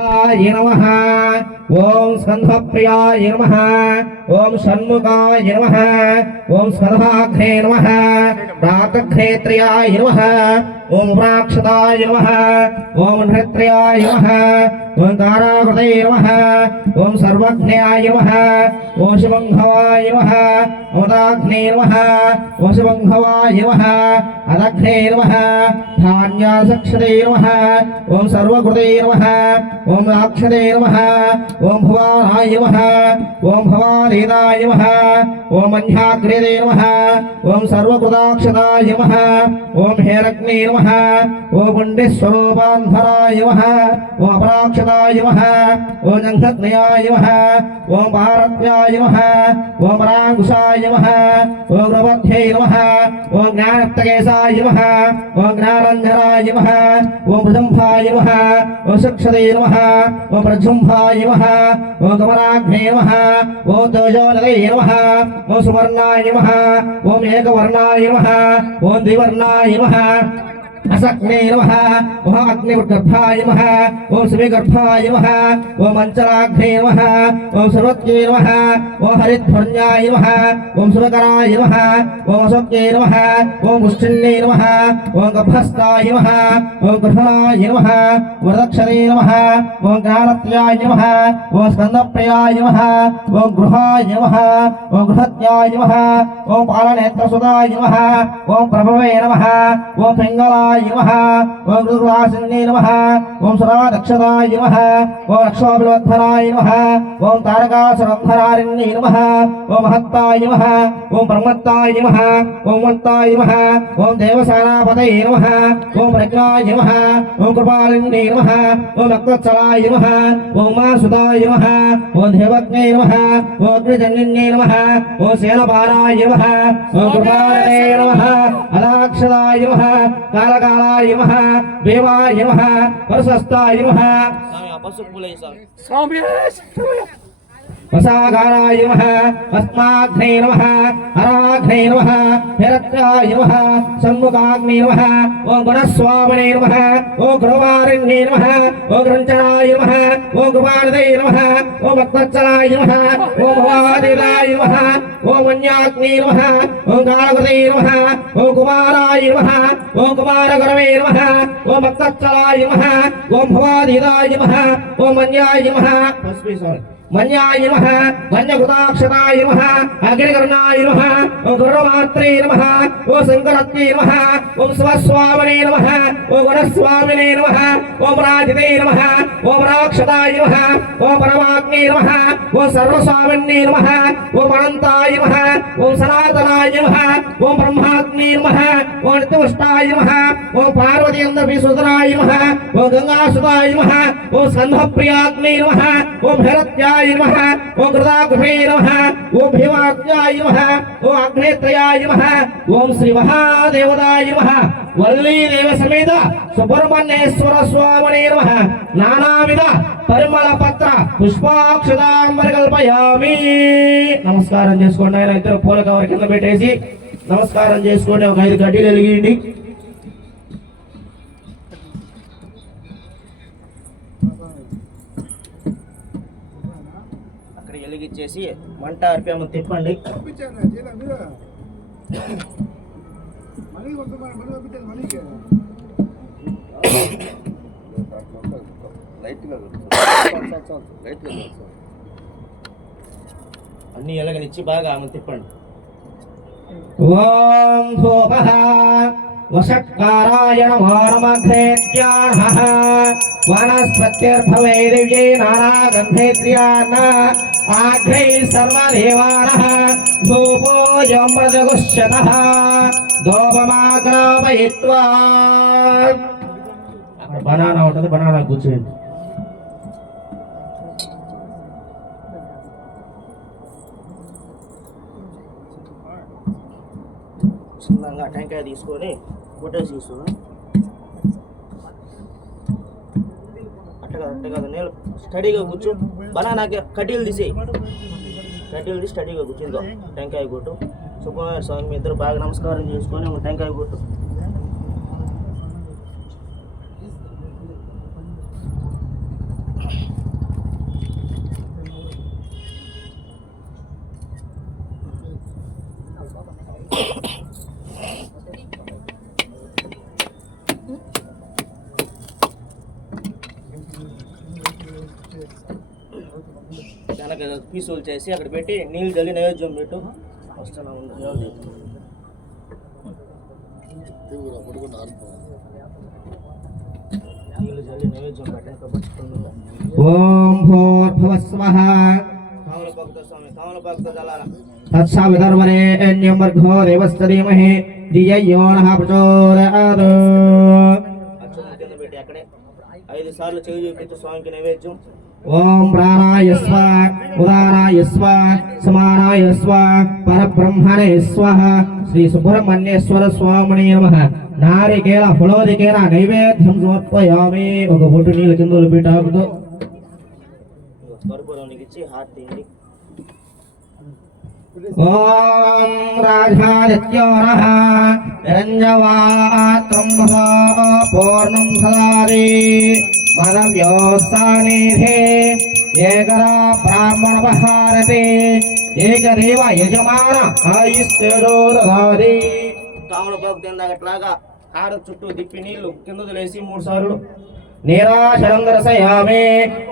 आय नमः ओम स्कंधप्रियाय नमः ओम षण्मुखाय नमः ओम स्कंधाग्रे नमः प्रातक्षेत्रियाय नमः ओम प्राक्षताय नमः ओम नृत्याय नमः ओम काराकृते नमः ओम सर्वज्ञाय नमः ओम शिवंभवाय नमः ओदाग्ने नमः ओम शिवंभवाय नमः अदग्ने नमः धान्यासक्षते नमः ओम सर्वकृते नमः ओम राक्षते नमः ओम भवानाय नमः ओम भवानीनाय नमः ओम अन्याग्रे नमः ओम सर्वकृताक्षताय नमः ओम हेरग्ने नमः ओम पुण्यस्वरूपान्धराय नमः ओम अपराक्षताय नमः ओम जंघग्नयाय नमः ओम भारत्याय नमः ओम रांकुशाय नमः ओम प्रबध्ये नमः ओम ज्ञानप्तकेशाय नमः ओम ज्ञानंजनाय नमः ओम प्रजम्भाय नमः ओम शिक्षते नमः ओम प्रजुम्भाय नमः ओम कमलाग्ने नमः ओम तेजोनदे नमः ओम सुवर्णाय नमः ओम एकवर्णाय नमः ओम द्विवर्णाय नमः असग्ने नमः ओम अग्निगर्भाय नमः ओम शिवगर्भाय नमः ओम अंचलाग्ने नमः ओम सर्वज्ञे नमः ओम हरिध्वन्याय नमः ओम शिवकराय नमः ओम अशोक्ये नमः ओम मुष्टिन्ने नमः ओम गभस्ताय नमः ओम गृहणाय नमः वरदक्षणे नमः ओम ज्ञानत्याय नमः ओम स्कंदप्रियाय नमः ओम गृहाय नमः ओम गृहत्याय नमः ओम पालनेत्रसुताय नमः ओम प्रभवे नमः ओम पिंगलाय नमः ओम गुरुवासिन्ने नमः ओम सुरादक्षताय नमः ओम रक्षोभिवर्धनाय नमः ओम तारकासुरन्धरारिण्ये नमः ओम महत्ताय नमः ओम ब्रह्मत्ताय नमः ओम मन्ताय नमः ओम देवसेनापतये नमः ओम प्रज्ञाय नमः ओम कृपालिन्ये नमः ओम भक्तवत्सलाय नमः ओम मासुताय नमः ओम देवज्ञे नमः ओम अग्निजन्ये नमः ओम सेनपालाय नमः ओम कृपालने नमः अदाक्षराय नमः कालकालाय नमः देवाय नमः परसस्ताय नमः स्वामी वसागाराय नमः अस्माग्ने नमः अराग्ने नमः हिरण्याय नमः सम्मुखाग्ने नमः ओम गुणस्वामिने नमः ओम गुरुवारिण्ये नमः ओम ग्रंचनाय नमः ओम गुरुवारदे नमः ओम भक्तवत्सलाय नमः ओम भवादिदाय नमः ओम अन्याग्ने नमः ओम कालकृते नमः ओम कुमाराय नमः ओम कुमारगुरवे नमः ओम भक्तवत्सलाय नमः ओम भवादिदाय नमः ओम अन्याय नमः मन्याय नमः मन्यकृताक्षताय नमः अग्निकर्णाय नमः ओम गुरुमात्रे नमः ओम शंकरत्ये नमः ओम स्वस्वामिने नमः ओम गुणस्वामिने नमः ओम राजिते नमः ओम राक्षताय नमः ओम परमाग्ने नमः ओम सर्वस्वामिने नमः ओम अनंताय नमः ओम सनातनाय नमः ओम ब्रह्माग्ने नमः ओम नित्यवष्टाय नमः ओम पार्वती अंधविसुतराय नमः ओम गंगासुताय नमः ओम स्कंधप्रियाग्ने नमः ओम हिरत्याय नमः ओम कृताग्ने नमः ओम भीमाग्न्याय नमः ओम अग्नेत्रयाय नमः ओम श्री महादेवताय नमः वल्ली देव समेत सुब्रह्मण्येश्वर स्वामिने नमः नानाविध పరిమళ పత్ర పుష్పాక్షదాంబర కల్పయామి నమస్కారం చేసుకోండి ఆయన ఇద్దరు పూల కవర్ కింద పెట్టేసి నమస్కారం చేసుకోండి ఒక 5 గడ్డీలు వెలిగిండి అక్కడ వెలిగించేసి మంట ఆర్పేమ తిప్పండి అన్ని ఎలగనిచ్చి బాగా ఆమె తిప్పండి ఓం భూపః వషట్కారాయ నమో నమః వనస్పత్యర్భవే దివ్యే నానాగంధేత్ర్యాన్న ఆఘ్రై సర్వదేవానః భూపో యమ్రజగుష్యతః దోపమాగ్రాపయిత్వా అక్కడ బనానా ఉంటుంది బనానా కూర్చోండి చిన్నగా టెంకాయ తీసుకొని కొట్టేసి తీసుకుని అట్ట కాదు నేను స్టడీగా కూర్చో బనానాకి కడ్డీలు తీసి స్టడీగా కూర్చుందో టెంకాయ కొట్టు సుబ్రహ్మణ్య స్వామి మీ ఇద్దరు బాగా నమస్కారం చేసుకొని టెంకాయ కొట్టు వెనక పీసులు చేసి అక్కడ పెట్టి నీళ్ళు జల్లి నైవేద్యం పెట్టు వస్తున్నా ఉంది నీళ్ళు జల్లి నైవేద్యం పెట్టండి కాబట్టి ఓం భూర్భువస్వః కామలపాకుతో జలాల తత్సవితుర్వరేణ్యం భర్గో దేవస్య ధీమహి ధియో యో నః ప్రచోదయాత్. కింద పెట్టి అక్కడే 5 సార్లు చెవి చూపించు స్వామికి నైవేద్యం. ఓం ప్రాణాయ స్వ ఉదానాయ స్వ సమానాయ స్వ పరబ్రహ్మణే స్వః. శ్రీ సుబ్రహ్మణ్యేశ్వర స్వామినే నమః. నారికేల ఫలోదికేన నైవేద్యం సమర్పయామి. ఒక బొట్టు నీళ్ళ కింద పెట్టాకుతో కర్పూరానికి ఇచ్చి హారతి తీయండి. ఓం రాజాదిత్యోరః నిరంజవాత్రం పూర్ణం సదారి మనవ్యోత్సానిధే ఏకరా బ్రాహ్మణపహారతే ఏకదేవ యజమాన ఆయుస్తేజో దదారి. కామలపాకు తిందాకట్లాగా కారు చుట్టూ తిప్పి నీళ్లు కింద వదిలేసి 3 సార్లు నీరాశరం దర్శయామి.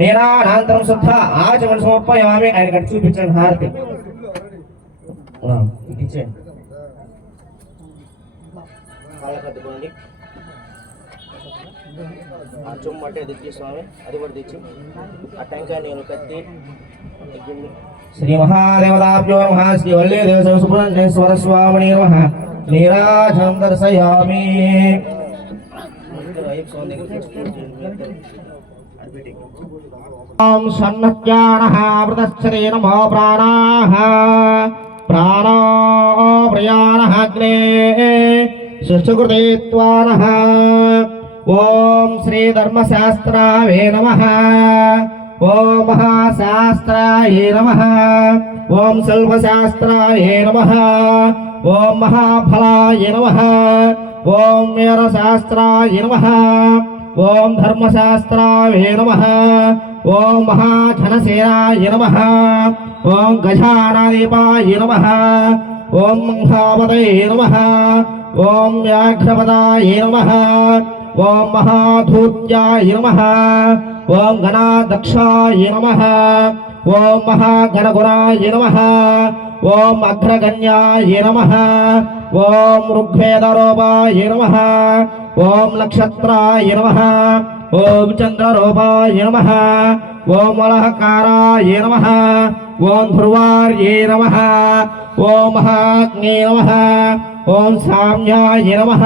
నీరానంతరం శుద్ధ ఆచమన సమర్పయామి. ఆయన ఇక్కడ చూపించండి హారతి ఇచ్చేయండి. కాళ్ళ కట్టుకోండి. ఆ చుమ్మ అంటే తెచ్చి స్వామి అది కూడా తెచ్చి ఆ టెంకాయ నీళ్ళు కత్తి గిన్నె. శ్రీ మహాదేవతాభ్యో నమః. శ్రీ వల్లీ దేవ సుబ్రహ్మణ్యేశ్వర స్వామినే నమః. నీరాజనం దర్శయామి. ఓం సన్నజ్ఞానః అమృతశ్చరే నమో ప్రాణాః ప్రాణో ప్రయాణః అగ్నే సుష్టుకృతే త్వానః. ఓం శ్రీ ధర్మశాస్త్రావే నమః. ఓం మహాశాస్త్రాయే నమః. ఓం శల్భశాస్త్రాయే నమః. ఓం మహాఫలాయ నమః. ఓం వీరశాస్త్రాయ నమః. ఓం ధర్మశాస్త్రావే నమః. ఓం మహాధనసేనాయ నమః. ఓం గజానాదీపాయ నమః. ఓం మంహాపతయే నమః. ఓం వ్యాఘ్రపదాయ నమః. ఓం మహాధూత్యాయ నమః. ఓం గణాధ్యక్షాయ నమః. ఓం మహాగణగుణాయ నమః. ఓం అగ్రగణ్యాయ నమః. ఓం ఋగ్వేదరూపాయ నమః. ఓం నక్షత్రాయ నమః. ఓం చంద్రరూపాయ నమః. ఓం మలహకారాయ నమః. ఓం ధ్రువార్యే నమః. ఓం మహాగ్నే నమః. ఓం సామ్యాయ నమః.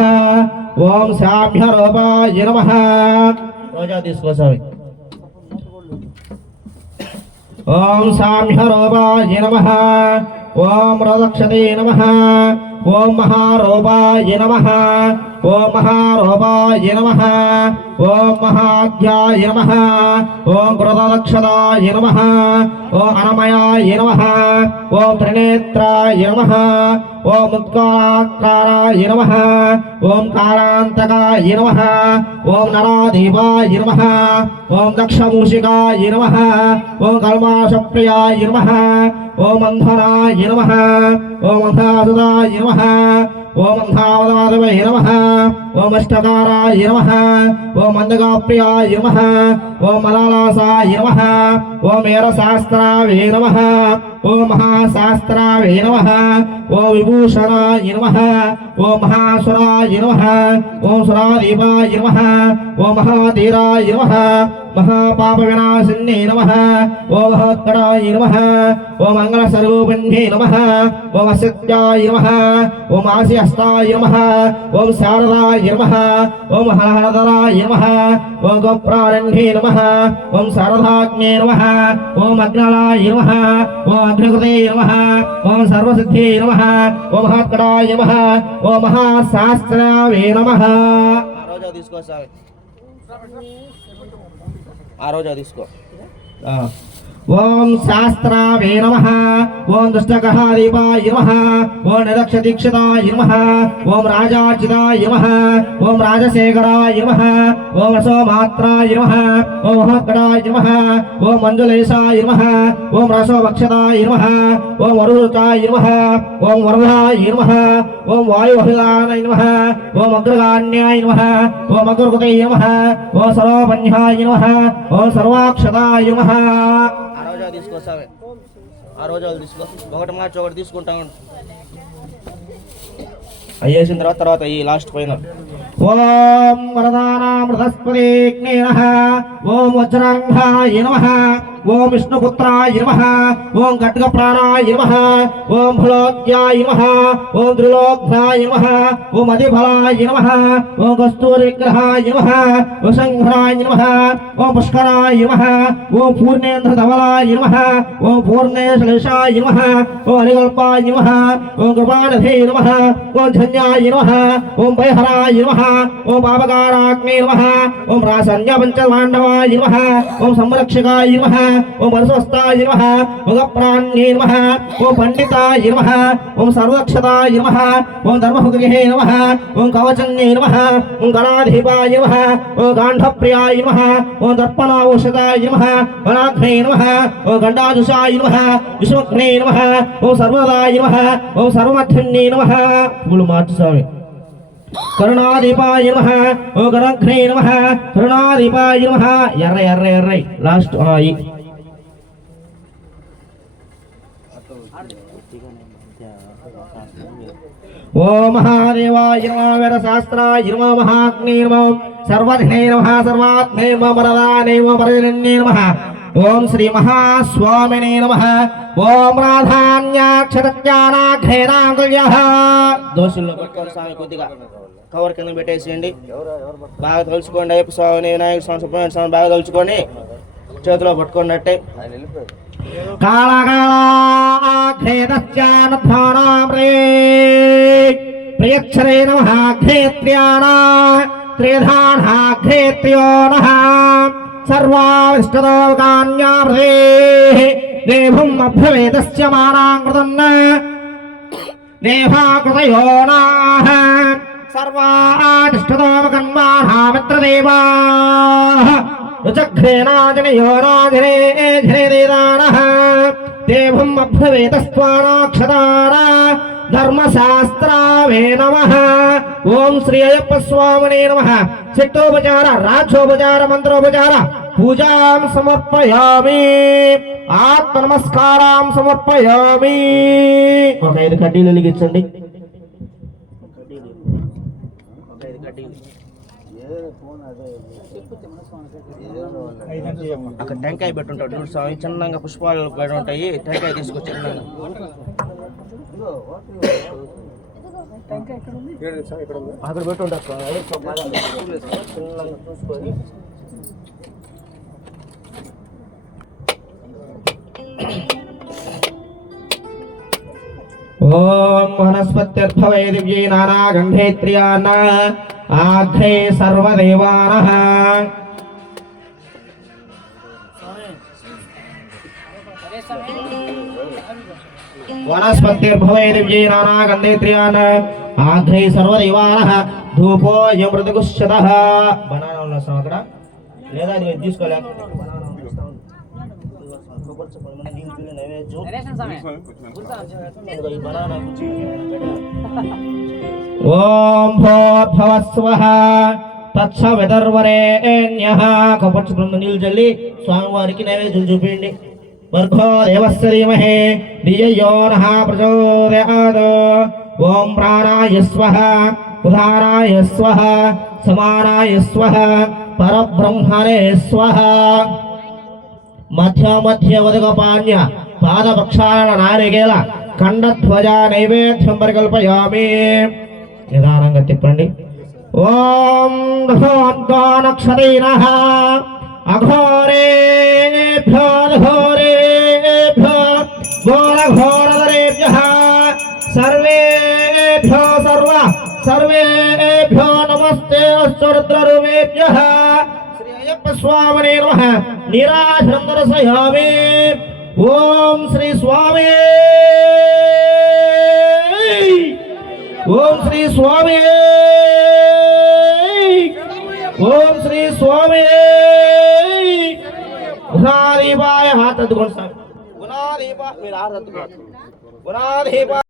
ఓం సామ్యరూపాయ నమః. రోజా తీసుకోసారి. ఓం సామ్యరూపాయ నమః. ఓం రదక్షతే నమః. ఓం మహారూపాయ నమః. ఓం మహారూపాయ నమః. ఓం మహాధ్యాయ నమః. ఓం కృతదక్షతాయ నమః. ఓం అనమయాయ నమః. ఓం త్రినేత్రాయ నమః. ఓం ఉత్కారాయ నమః. ఓం కాలాంతకాయ నమః. ఓం నరాధీపాయ నమః. ఓం దక్షమూషికాయ నమః. ఓం కల్మాషప్రియాయ నమః. ఓం అంధనాయ నమః. ఓం అంధాసుదాయ నమః. ఓం అంధావదాదవే నమః. ఓం అష్టకారాయ నమః. ఓం మందగాప్రియాయ నమః. ఓం మలాలాసాయ నమః. ఓం వీరశాస్త్రావే నమః. ఓం మహాశాస్త్రావే నమః. ఓం విభూషణాయ నమః. ఓం మహాసురాయ నమః. ఓం సురాదీపాయ నమః. ఓం మహాధీరాయ నమః. మహాపాప వినాశిన్యే నమః. ఓం మహోత్తరాయ నమః. ఓం మంగళస్వరూపిణ్యే నమః. ఓం అసత్యాయ నమః. ఓం ఆసిహస్తాయ నమః. ఓం శారదాయ నమః. ఓం హరహరధరాయ నమః. ఓం గోప్రారణ్యే నమః. ఓం శారదాగ్నే నమః. ఓం అగ్నలాయ నమః. ఓం అగ్నికృతే నమః. ఓం సర్వసిద్ధే నమః. ఓం మహాత్కరాయ నమః. ఓం మహాశాస్త్రావే నమః. రోజా తీసుకో సార్. ఆ రోజా తీసుకో. ఓం శాస్త్రావే నమః ఓం దుష్టగ్రహాదీపాయ నమః ఓం నిరక్షదీక్షితాయ నమః ఓం రాజాచితాయ నమః ఓం రాజశేఖరాయ నమః ఓం రసోమాత్రాయ నమః ఓం మహోత్కరాయ నమః ఓం మంజులేశాయ నమః ఓం రసోభక్షతాయ నమః ఓం వరుచాయ నమః ఓం వరదాయ నమః ఓం వాయువహిలానాయ నమః ఓం అగ్రగాన్యాయ నమః ఓం అగ్రకృతయ నమః ఓం సర్వపన్యాయ నమః ఓం సర్వాక్షతాయ నమః. ఆ రోజు తీసుకొస్తావే, ఆ రోజు తీసుకో, ఒకటి మార్చి ఒకటి తీసుకుంటా ఉండు. అయ్యేసిన తర్వాత ఈ లాస్ట్ పైన ఓం వరదానామృతస్పతిగ్నే నమః ఓం వజ్రాంగాయ నమః ఓం విష్ణుపుత్రాయ నమః ఓం ఖడ్గప్రాణాయ నమః ఓం ఫలోద్యాయ నమః ఓం త్రిలోక్యాయ నమః ఓం అధిఫలాయ నమః ఓం కస్తూరి విగ్రహాయ నమః ఓం శంకరాయ నమః ఓం పుష్కరాయ నమః ఓం పూర్ణేంద్రధవలాయ నమః ఓం పూర్ణేశ్వరేశాయ నమః ఓం అనికల్పాయ నమః ఓం కృపానిధే నమః ఓం ధన్యాయ నమః ఓం వైహరాయ నమః ఓం పాపకారాగ్నే నమః ఓం రాసన్య పంచపాండవాయ నమః ఓం సంరక్షకాయ నమః ఓం వరస్వస్తాయ నమః ఓం ప్రాణ్యే నమః ఓం పండితాయ నమః ఓం సర్వక్షతాయ నమః ఓం ధర్మహృగే నమః ఓం కవచన్యే నమః ఓం గణాధిపాయ నమః ఓం గాంధప్రియాయ నమః ఓం దర్పణాౌషధాయ నమః వనాగ్నే నమః ఓం గండాదుషాయ నమః విశ్వగ్నే నమః ఓం సర్వదాయ నమః ఓం సర్వమధ్యన్యే నమః. పూలు మార్చు స్వామి. కరుణాదీపాయ నమః ఓం గణాగ్నే నమః కరుణాదీపాయ నమః. ఎర్ర ఎర్ర ఎర్రై లాస్ట్ ఆయి. ఓం మహాదేవాయ నమః వీరశాస్త్రాయ నమః మహాగ్నే నమః సర్వజ్ఞే నమః సర్వాత్మే నమః వరదానే నమః వరజన్యే నమః. ఓం శ్రీ మహాస్వామినే నమః. ఓం రాధాన్యాక్షరజ్ఞానాఘ్రేనాంగుల్యః. దోషుల్లో పట్టుకోండి స్వామి, కొద్దిగా కవర్ కింద పెట్టేసేయండి. బాగా తలుచుకోండి. అయ్యప్ప స్వామిని, వినాయక స్వామి, సుబ్రహ్మణ్య స్వామి బాగా తలుచుకొని చేతిలో పట్టుకున్నట్టే. ప్రియక్షరే నమః ఘ్రేత్ర్యాణ త్రిధానాఘ్రేత్ర్యో నమః సర్వావిష్టదోకాన్యామృతే దేవం అభ్యవేదస్య మానాంకృతన్న దేవాకృతయో నాః సర్వాదిష్టదోకన్మానామిత్రదేవాః రుచఘ్రేనాజనయో నాజనే ఝనేదానః దేవం అభ్యవేదస్త్వానాక్షదాన ధర్మశాస్త్రావే నమః. ఓం శ్రీ అయ్యప్ప స్వామినే నమః. చిత్తోపచార రాజోపచార మంత్రోపచార పూజాం సమర్పయామి. ఆత్మ నమస్కారం సమర్పయామి. ఒక 5 కడ్డీలు వెలిగించండి. అక్కడ టెంకాయ పెట్టుంటాడు చూడు స్వామి, చిన్నగా పుష్పాలు పెట్టి ఉంటాయి. టెంకాయ తీసుకొచ్చి అక్కడ పెట్టుంటారు స్వామి, చిన్నగా చూసుకొని. ఓం వనస్పత్యర్థవై దివ్యై నానాగంధేత్ర్యాన్న ఆఘ్రే సర్వదేవానః. వనస్పత్యర్థవై దివ్యై నానాగంధేత్ర్యాన్న ఆఘ్రే సర్వదేవానః. ధూపోయం మృతగుష్యతః. బనానా ఉన్న స్వామి అక్కడ లేదా అది తీసుకోలేక ఓం భోర్భవస్వః తత్సవితుర్వరేణ్యః. కపచ్చు బ్రహ్మ నీళ్ళు చల్లి స్వామివారికి నైవేద్యం చూపించండి. వర్గో దేవస్య ధీమహి ధియో నః ప్రచోదయాత్. ఓం ప్రాణాయ స్వః ఉదానాయ స్వః సమానాయ స్వః పరబ్రహ్మణే స్వః. మధ్య మధ్య ఉదకపాన్య పాదపక్షాన నారికేల ఖండధ్వజ నైవేద్యం పరికల్పయామి. నిదానంగా తిప్పండి. ఓం నక్షత్రైనః అఘోరేభ్యో ఘోరేభ్యో ఘోరఘోరధరేభ్యః సర్వేభ్యో సర్వేభ్యో నమస్తే అశ్వరుద్రరూపేభ్యః. శ్రీ అయ్యప్ప స్వామినే నమః నీరాజనం దర్శయామి ఓం శ్రీ స్వామి ఓం శ్రీ స్వామి ఓం శ్రీ స్వామి గుణాధిపాయ హాత్ అందుకోండి స్వామి గుణాధిప మీరు హాత్ అందుకోండి గుణాధిప